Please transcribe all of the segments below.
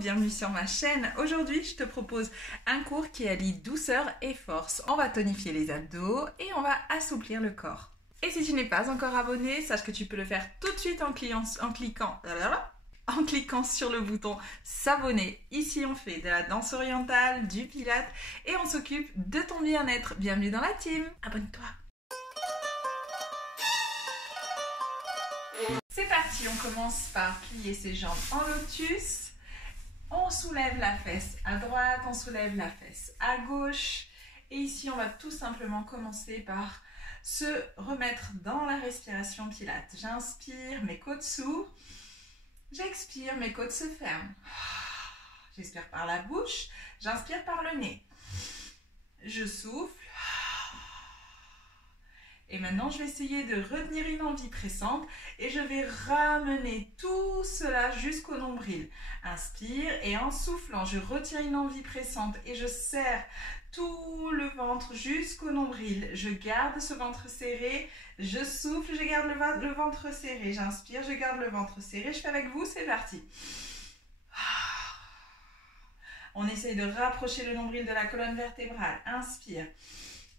bienvenue sur ma chaîne. Aujourd'hui, je te propose un cours qui allie douceur et force. On va tonifier les abdos et on va assouplir le corps. Et si tu n'es pas encore abonné, sache que tu peux le faire tout de suite en cliquant sur le bouton s'abonner. Ici, on fait de la danse orientale, du pilates et on s'occupe de ton bien-être. Bienvenue dans la team. Abonne-toi. C'est parti, on commence par plier ses jambes en lotus. On soulève la fesse à droite, on soulève la fesse à gauche. Et ici, on va tout simplement commencer par se remettre dans la respiration pilates. J'inspire, mes côtes s'ouvrent. J'expire, mes côtes se ferment. J'expire par la bouche, j'inspire par le nez. Je souffle. Et maintenant, je vais essayer de retenir une envie pressante et je vais ramener tout cela jusqu'au nombril. Inspire et en soufflant, je retiens une envie pressante et je serre tout le ventre jusqu'au nombril. Je garde ce ventre serré, je souffle, je garde le ventre serré. J'inspire, je garde le ventre serré. Je fais avec vous, c'est parti. On essaye de rapprocher le nombril de la colonne vertébrale. Inspire,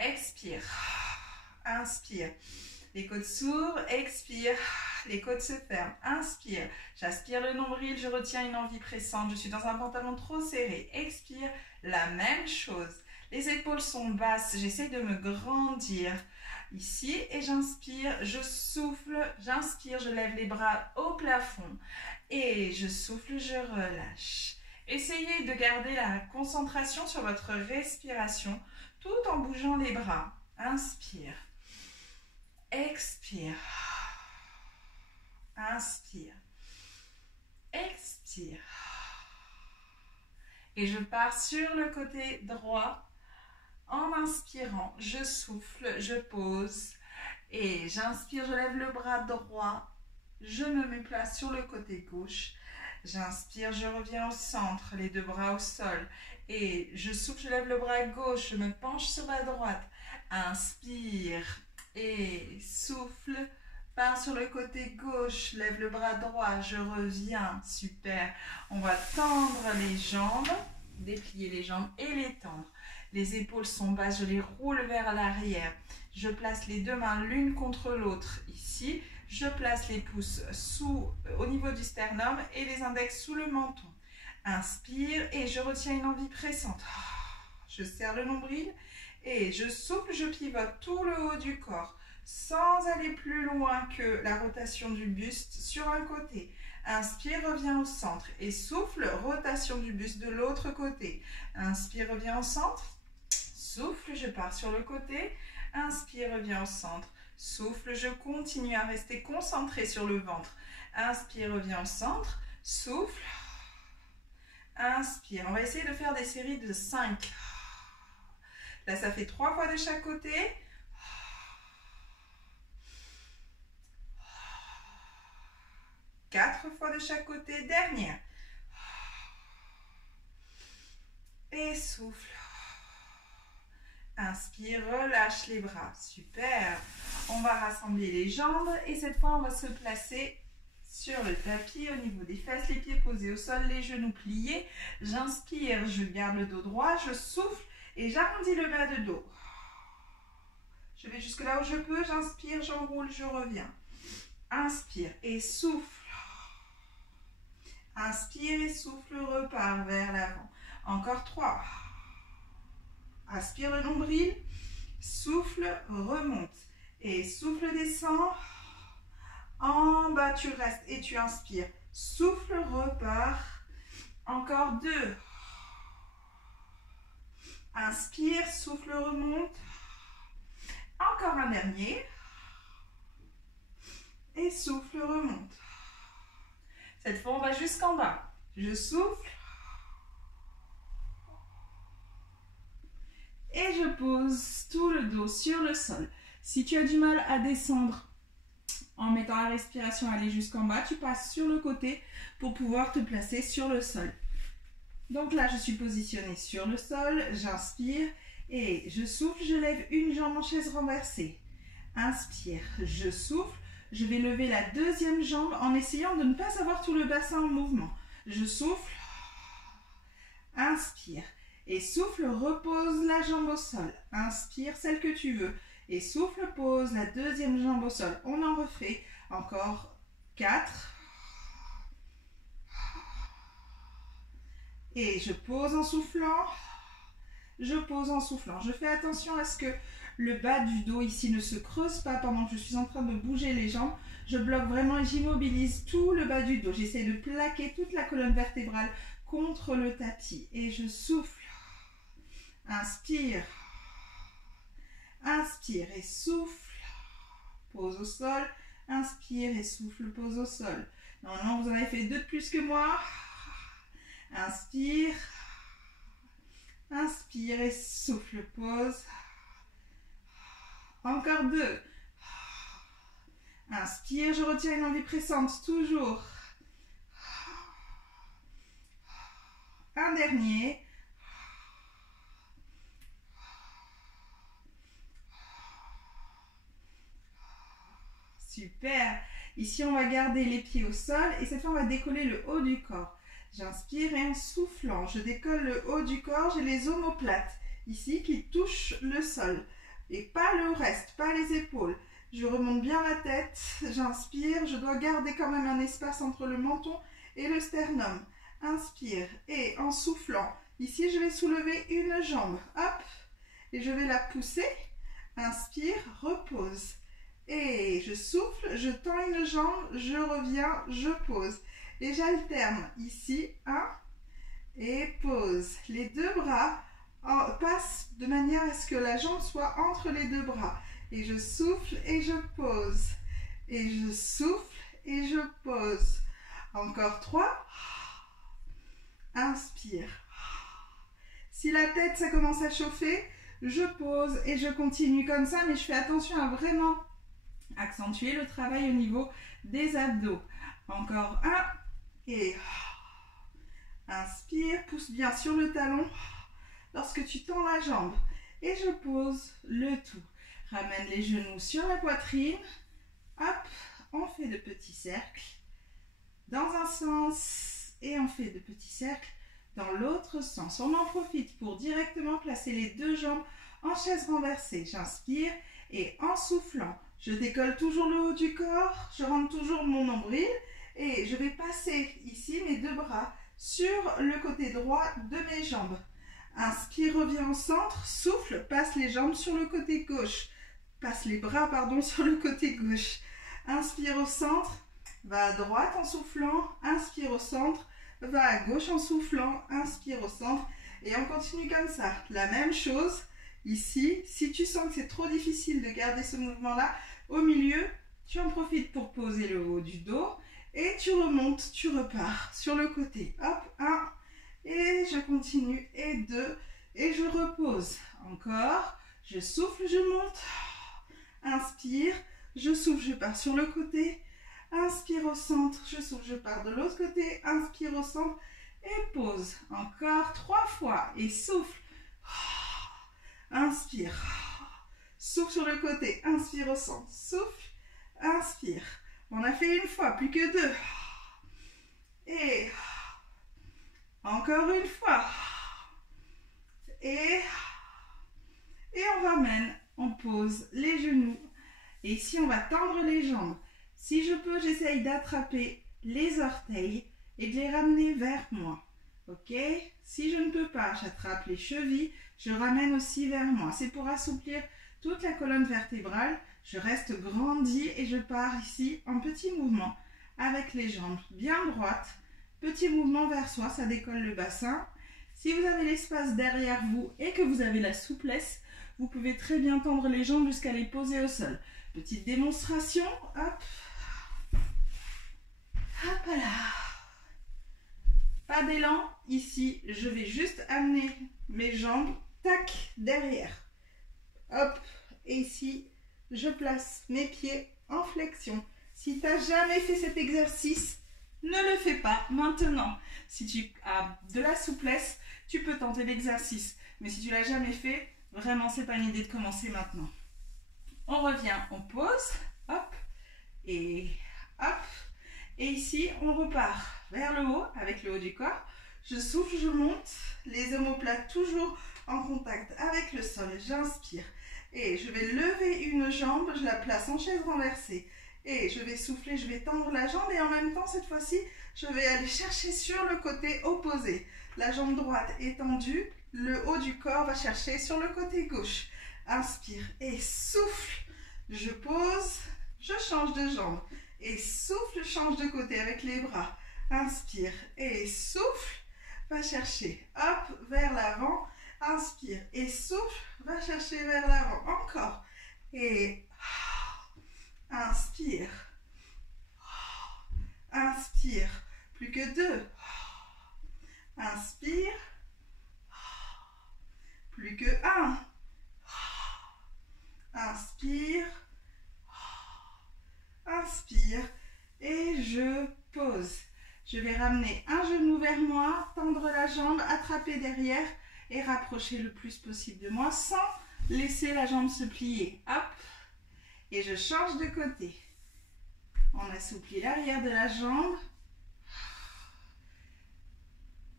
expire. Inspire, les côtes s'ouvrent, expire, les côtes se ferment, inspire, j'aspire le nombril, je retiens une envie pressante, je suis dans un pantalon trop serré, expire, la même chose, les épaules sont basses, j'essaie de me grandir ici et j'inspire, je souffle, j'inspire, je lève les bras au plafond et je souffle, je relâche. Essayez de garder la concentration sur votre respiration tout en bougeant les bras, inspire. Expire, inspire, expire. Et je pars sur le côté droit. En inspirant, je souffle, je pose. Et j'inspire, je lève le bras droit. Je me mets place sur le côté gauche. J'inspire, je reviens au centre, les deux bras au sol. Et je souffle, je lève le bras gauche, je me penche sur la droite. Inspire. Et souffle, pars sur le côté gauche, lève le bras droit, je reviens, super. On va tendre les jambes, déplier les jambes et les tendre. Les épaules sont basses, je les roule vers l'arrière. Je place les deux mains l'une contre l'autre ici. Je place les pouces au niveau du sternum et les index sous le menton. Inspire et je retiens une envie pressante. Je serre le nombril. Et je souffle, je pivote tout le haut du corps sans aller plus loin que la rotation du buste sur un côté. Inspire, reviens au centre et souffle, rotation du buste de l'autre côté. Inspire, reviens au centre. Souffle, je pars sur le côté. Inspire, reviens au centre. Souffle, je continue à rester concentré sur le ventre. Inspire, reviens au centre. Souffle. Inspire. On va essayer de faire des séries de 5. Là, ça fait 3 fois de chaque côté. 4 fois de chaque côté. Dernière. Et souffle. Inspire, relâche les bras. Super. On va rassembler les jambes et cette fois, on va se placer sur le tapis au niveau des fesses, les pieds posés au sol, les genoux pliés. J'inspire, je garde le dos droit, je souffle. Et j'arrondis le bas de dos. Je vais jusque là où je peux. J'inspire, j'enroule, je reviens. Inspire et souffle. Inspire et souffle, repart vers l'avant. Encore 3. Inspire le nombril. Souffle, remonte. Et souffle, descend. En bas, tu restes et tu inspires. Souffle, repart. Encore 2. Inspire, souffle, remonte. Encore un dernier. Et souffle, remonte. Cette fois, on va jusqu'en bas. Je souffle. Et je pose tout le dos sur le sol. Si tu as du mal à descendre en mettant la respiration aller jusqu'en bas, tu passes sur le côté pour pouvoir te placer sur le sol. Donc là, je suis positionnée sur le sol, j'inspire et je souffle, je lève une jambe en chaise renversée. Inspire, je souffle, je vais lever la deuxième jambe en essayant de ne pas avoir tout le bassin en mouvement. Je souffle, inspire. Et souffle, repose la jambe au sol. Inspire celle que tu veux. Et souffle, pose la deuxième jambe au sol. On en refait encore 4. Et je pose en soufflant. Je pose en soufflant. Je fais attention à ce que le bas du dos ici ne se creuse pas pendant que je suis en train de bouger les jambes. Je bloque vraiment et j'immobilise tout le bas du dos. J'essaie de plaquer toute la colonne vertébrale contre le tapis. Et je souffle. Inspire. Inspire et souffle. Pose au sol. Inspire et souffle. Pose au sol. Normalement, vous en avez fait 2 de plus que moi. Inspire. Inspire et souffle. Pose. Encore 2. Inspire, je retiens une envie pressante. Toujours. Un dernier. Super. Ici, on va garder les pieds au sol et cette fois, on va décoller le haut du corps. J'inspire et en soufflant, je décolle le haut du corps. J'ai les omoplates ici qui touchent le sol et pas le reste, pas les épaules. Je remonte bien la tête. J'inspire. Je dois garder quand même un espace entre le menton et le sternum. Inspire et en soufflant, ici, je vais soulever une jambe. Hop. Et je vais la pousser. Inspire, repose. Et je souffle, je tends une jambe, je reviens, je pose. Et j'alterne ici, 1 et pose. Les 2 bras passent de manière à ce que la jambe soit entre les 2 bras. Et je souffle et je pose. Et je souffle et je pose. Encore 3. Inspire. Si la tête, ça commence à chauffer, je pose et je continue comme ça, mais je fais attention à vraiment accentuer le travail au niveau des abdos. Encore 1 et inspire, pousse bien sur le talon lorsque tu tends la jambe et je pose le tout. Ramène les genoux sur la poitrine. Hop, on fait de petits cercles dans un sens et on fait de petits cercles dans l'autre sens. On en profite pour directement placer les 2 jambes en chaise renversée. J'inspire et en soufflant, je décolle toujours le haut du corps, je rentre toujours mon nombril et je vais passer ici mes 2 bras sur le côté droit de mes jambes. Inspire, reviens au centre, souffle, passe les jambes sur le côté gauche. Passe les bras, pardon, sur le côté gauche. Inspire au centre, va à droite en soufflant, inspire au centre, va à gauche en soufflant, inspire au centre et on continue comme ça. La même chose ici, si tu sens que c'est trop difficile de garder ce mouvement-là, au milieu, tu en profites pour poser le haut du dos et tu remontes, tu repars sur le côté. Hop, 1 et je continue et 2 et je repose. Encore, je souffle, je monte, inspire, je souffle, je pars sur le côté. Inspire au centre, je souffle, je pars de l'autre côté, inspire au centre et pose. Encore 3 fois et souffle. Inspire. Souffle sur le côté, inspire au centre, souffle, inspire. On a fait 1 fois, plus que 2. Et encore 1 fois. Et on ramène, on pose les genoux. Et ici, on va tendre les jambes. Si je peux, j'essaye d'attraper les orteils et de les ramener vers moi. Ok? Si je ne peux pas, j'attrape les chevilles, je ramène aussi vers moi. C'est pour assouplir toute la colonne vertébrale. Je reste grandi et je pars ici en petit mouvement avec les jambes bien droites. Petit mouvement vers soi, ça décolle le bassin. Si vous avez l'espace derrière vous et que vous avez la souplesse, vous pouvez très bien tendre les jambes jusqu'à les poser au sol. Petite démonstration. Hop. Hop là. Pas d'élan. Ici, je vais juste amener mes jambes, tac, derrière. Hop. Et ici, je place mes pieds en flexion. Si tu n'as jamais fait cet exercice, ne le fais pas maintenant. Si tu as de la souplesse, tu peux tenter l'exercice. Mais si tu ne l'as jamais fait, vraiment, ce n'est pas une idée de commencer maintenant. On revient, on pose. Hop. Et hop. Et ici, on repart vers le haut avec le haut du corps. Je souffle, je monte. Les omoplates toujours en contact avec le sol. J'inspire. Et je vais lever une jambe, je la place en chaise renversée. Et je vais souffler, je vais tendre la jambe et en même temps, cette fois-ci, je vais aller chercher sur le côté opposé. La jambe droite est tendue, le haut du corps va chercher sur le côté gauche. Inspire et souffle. Je pose, je change de jambe. Et souffle, change de côté avec les bras. Inspire et souffle, va chercher, hop, vers l'avant. Inspire et souffle, va chercher vers l'avant. Encore. Et inspire. Inspire. Plus que 2. Inspire. Plus que 1. Inspire. Inspire. Et je pose. Je vais ramener un genou vers moi, tendre la jambe, attraper derrière et rapprocher le plus possible de moi sans laisser la jambe se plier. Hop. Et je change de côté. On assouplit l'arrière de la jambe.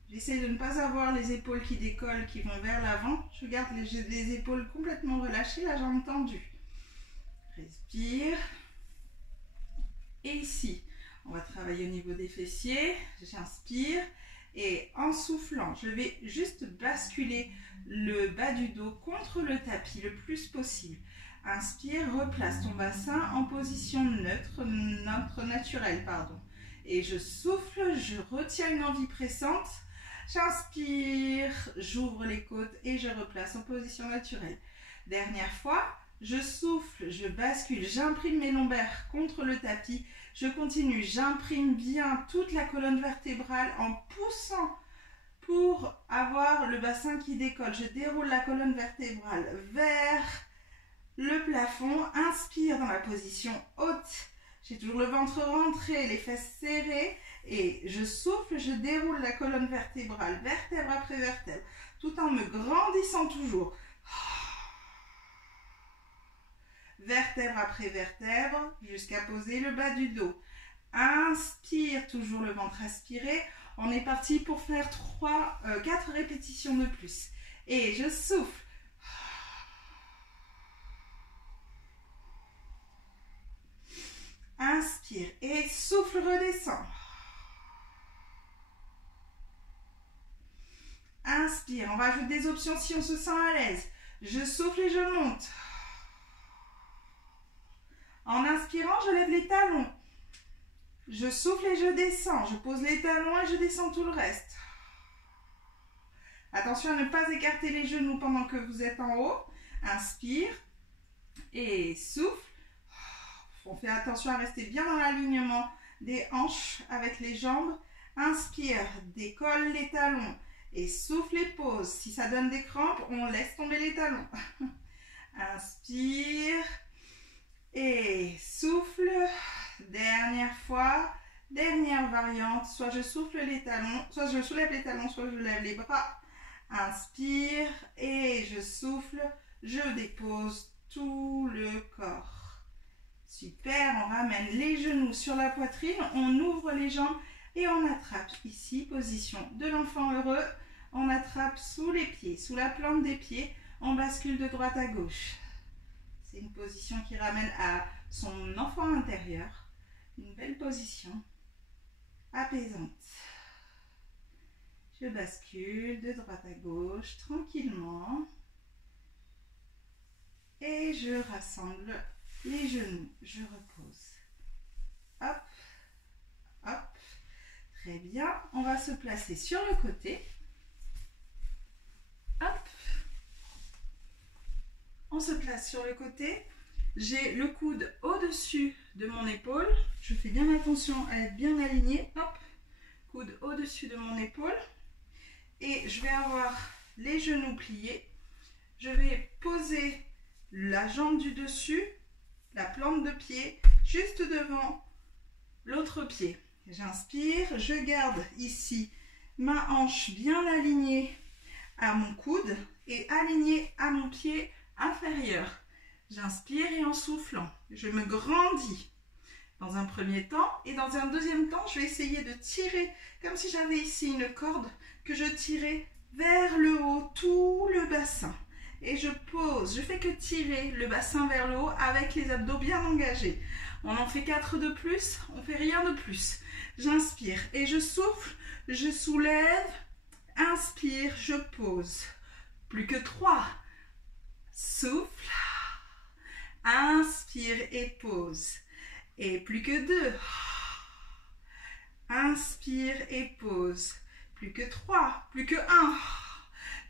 J'essaie de ne pas avoir les épaules qui décollent, qui vont vers l'avant. Je garde les épaules complètement relâchées, la jambe tendue. Respire. Et ici, on va travailler au niveau des fessiers. J'inspire. Et en soufflant, je vais juste basculer le bas du dos contre le tapis le plus possible. Inspire, replace ton bassin en position neutre, naturelle, pardon. Et je souffle, je retiens une envie pressante. J'inspire, j'ouvre les côtes et je replace en position naturelle. Dernière fois, je souffle, je bascule, j'imprime mes lombaires contre le tapis. Je continue, j'imprime bien toute la colonne vertébrale en poussant pour avoir le bassin qui décolle. Je déroule la colonne vertébrale vers le plafond. Inspire dans la position haute. J'ai toujours le ventre rentré, les fesses serrées. Et je souffle, je déroule la colonne vertébrale, vertèbre après vertèbre, tout en me grandissant toujours. Vertèbre après vertèbre, jusqu'à poser le bas du dos. Inspire, toujours le ventre aspiré. On est parti pour faire 4 répétitions de plus. Et je souffle. Inspire et souffle, redescend. Inspire, on rajoute des options si on se sent à l'aise. Je souffle et je monte. En inspirant, je lève les talons. Je souffle et je descends. Je pose les talons et je descends tout le reste. Attention à ne pas écarter les genoux pendant que vous êtes en haut. Inspire et souffle. On fait attention à rester bien dans l'alignement des hanches avec les jambes. Inspire, décolle les talons et souffle et pose. Si ça donne des crampes, on laisse tomber les talons. Inspire et souffle. Dernière fois, dernière variante. Soit je souffle les talons, soit je soulève les talons, soit je lève les bras. Inspire et je souffle. Je dépose tout le corps. Super, on ramène les genoux sur la poitrine, on ouvre les jambes et on attrape ici, position de l'enfant heureux. On attrape sous les pieds, sous la plante des pieds, on bascule de droite à gauche. C'est une position qui ramène à son enfant intérieur. Une belle position, apaisante. Je bascule de droite à gauche, tranquillement. Et je rassemble les genoux, je repose. Hop, hop. Très bien. On va se placer sur le côté. Hop. On se place sur le côté. J'ai le coude au-dessus de mon épaule. Je fais bien attention à être bien aligné. Hop. Coude au-dessus de mon épaule. Et je vais avoir les genoux pliés. Je vais poser la jambe du dessus, la plante de pied, juste devant l'autre pied. J'inspire, je garde ici ma hanche bien alignée à mon coude et alignée à mon pied inférieur. J'inspire et en soufflant, je me grandis. dans un premier temps. Et dans un deuxième temps, je vais essayer de tirer, comme si j'avais ici une corde, que je tirais vers le haut, tout le bassin. Et je pose, je fais que tirer le bassin vers le haut avec les abdos bien engagés. On en fait 4 de plus, on fait rien de plus. J'inspire et je souffle, je soulève, inspire, je pose. Plus que 3. Souffle, inspire et pose. Et plus que 2. Inspire et pose. Plus que 3, plus que 1.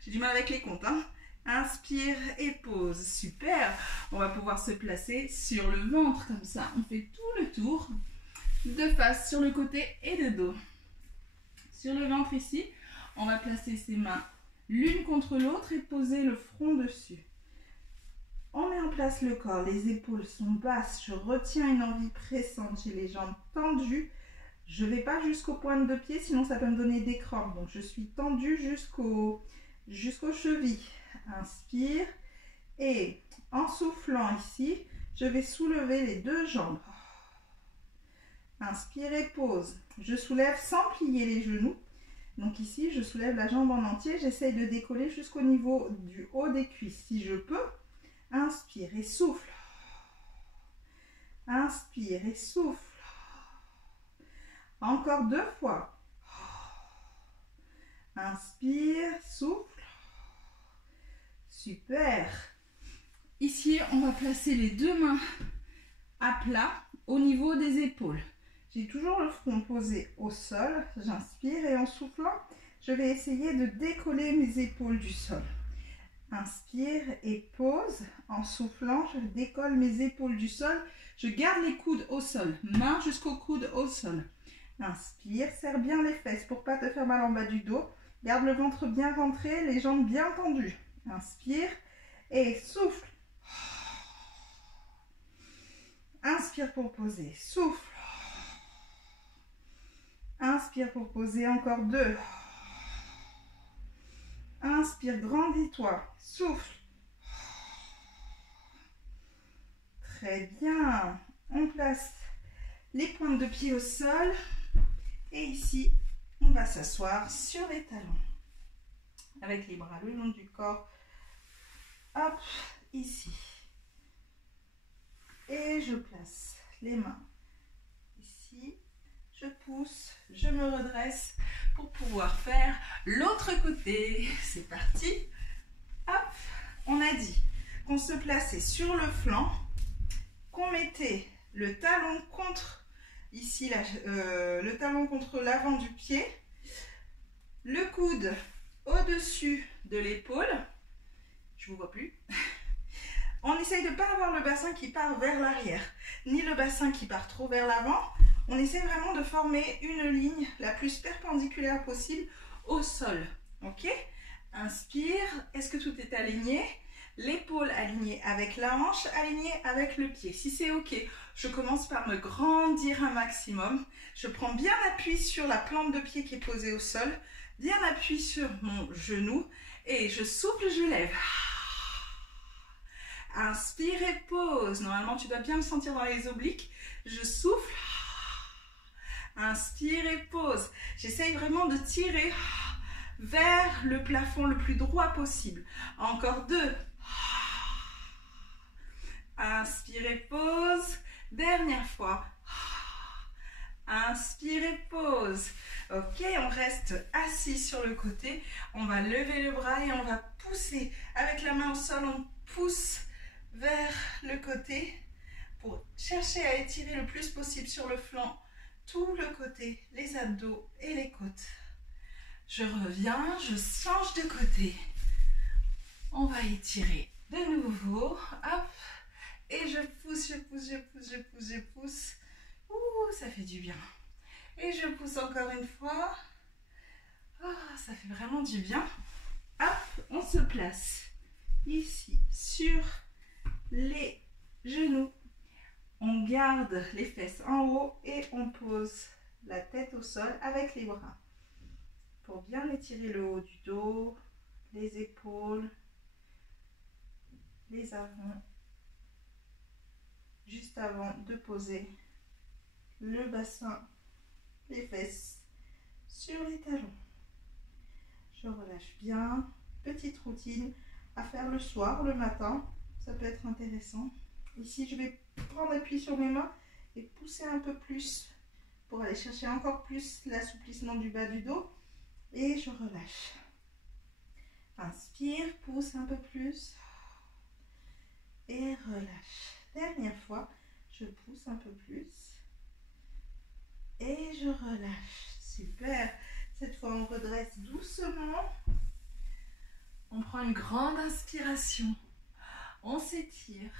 J'ai du mal avec les comptes, hein. Inspire et pose. Super. On va pouvoir se placer sur le ventre comme ça. On fait tout le tour de face sur le côté et de dos. Sur le ventre ici, on va placer ses mains l'une contre l'autre et poser le front dessus. On met en place le corps. Les épaules sont basses. Je retiens une envie pressante. J'ai les jambes tendues. Je ne vais pas jusqu'aux pointes de pied, sinon ça peut me donner des crampes. Donc je suis tendue jusqu'aux chevilles. Inspire. Et en soufflant ici, je vais soulever les 2 jambes. Inspire et pose. Je soulève sans plier les genoux. Donc ici, je soulève la jambe en entier. J'essaye de décoller jusqu'au niveau du haut des cuisses, si je peux. Inspire et souffle. Inspire et souffle. Encore 2 fois. Inspire, souffle. Super. Ici, on va placer les 2 mains à plat au niveau des épaules. J'ai toujours le front posé au sol. J'inspire et en soufflant, je vais essayer de décoller mes épaules du sol. Inspire et pose. En soufflant, je décolle mes épaules du sol. Je garde les coudes au sol. Main jusqu'au coude au sol. Inspire, serre bien les fesses pour ne pas te faire mal en bas du dos. Garde le ventre bien rentré, les jambes bien tendues. Inspire et souffle. Inspire pour poser. Souffle. Inspire pour poser. Encore 2. Inspire, grandis-toi. Souffle. Très bien. On place les pointes de pied au sol. Et ici, on va s'asseoir sur les talons. Avec les bras le long du corps. Hop, ici. Et je place les mains ici. Je pousse, je me redresse pour pouvoir faire l'autre côté. C'est parti. Hop, on a dit qu'on se plaçait sur le flanc, qu'on mettait le talon contre ici, le talon contre l'avant du pied, le coude au-dessus de l'épaule. Je vous vois plus. On essaye de ne pas avoir le bassin qui part vers l'arrière, ni le bassin qui part trop vers l'avant. On essaie vraiment de former une ligne la plus perpendiculaire possible au sol. Ok? Inspire. Est-ce que tout est aligné? L'épaule alignée avec la hanche, alignée avec le pied. Si c'est ok, je commence par me grandir un maximum. Je prends bien appui sur la plante de pied qui est posée au sol, bien appui sur mon genou et je souffle, je lève. Inspire et pose. Normalement, tu dois bien me sentir dans les obliques. Je souffle. Inspire et pose. J'essaye vraiment de tirer vers le plafond le plus droit possible. Encore 2. Inspire et pose. Dernière fois. Inspire et pose. Ok, on reste assis sur le côté. On va lever le bras et on va pousser. Avec la main au sol, on pousse vers le côté pour chercher à étirer le plus possible sur le flanc, tout le côté, les abdos et les côtes. Je reviens, je change de côté. On va étirer de nouveau. Hop. Et je pousse, je pousse, je pousse, je pousse, je pousse. Ouh, ça fait du bien. Et je pousse encore une fois. Oh, ça fait vraiment du bien. Hop, on se place ici sur les genoux. On garde les fesses en haut et on pose la tête au sol avec les bras. Pour bien étirer le haut du dos, les épaules, les avants. Juste avant de poser le bassin, les fesses sur les talons. Je relâche bien. Petite routine à faire le soir, le matin. Ça peut être intéressant. Ici, je vais prendre appui sur mes mains et pousser un peu plus pour aller chercher encore plus l'assouplissement du bas du dos. Et je relâche. Inspire, pousse un peu plus. Et relâche. Dernière fois, je pousse un peu plus. Et je relâche. Super. Cette fois, on redresse doucement. On prend une grande inspiration. On s'étire.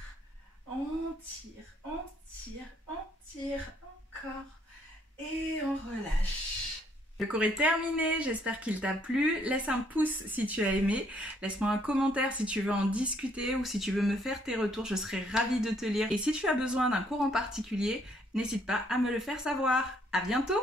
On tire, on tire, on tire encore. Et on relâche. Le cours est terminé, j'espère qu'il t'a plu. Laisse un pouce si tu as aimé. Laisse-moi un commentaire si tu veux en discuter ou si tu veux me faire tes retours. Je serai ravie de te lire. Et si tu as besoin d'un cours en particulier, n'hésite pas à me le faire savoir. À bientôt!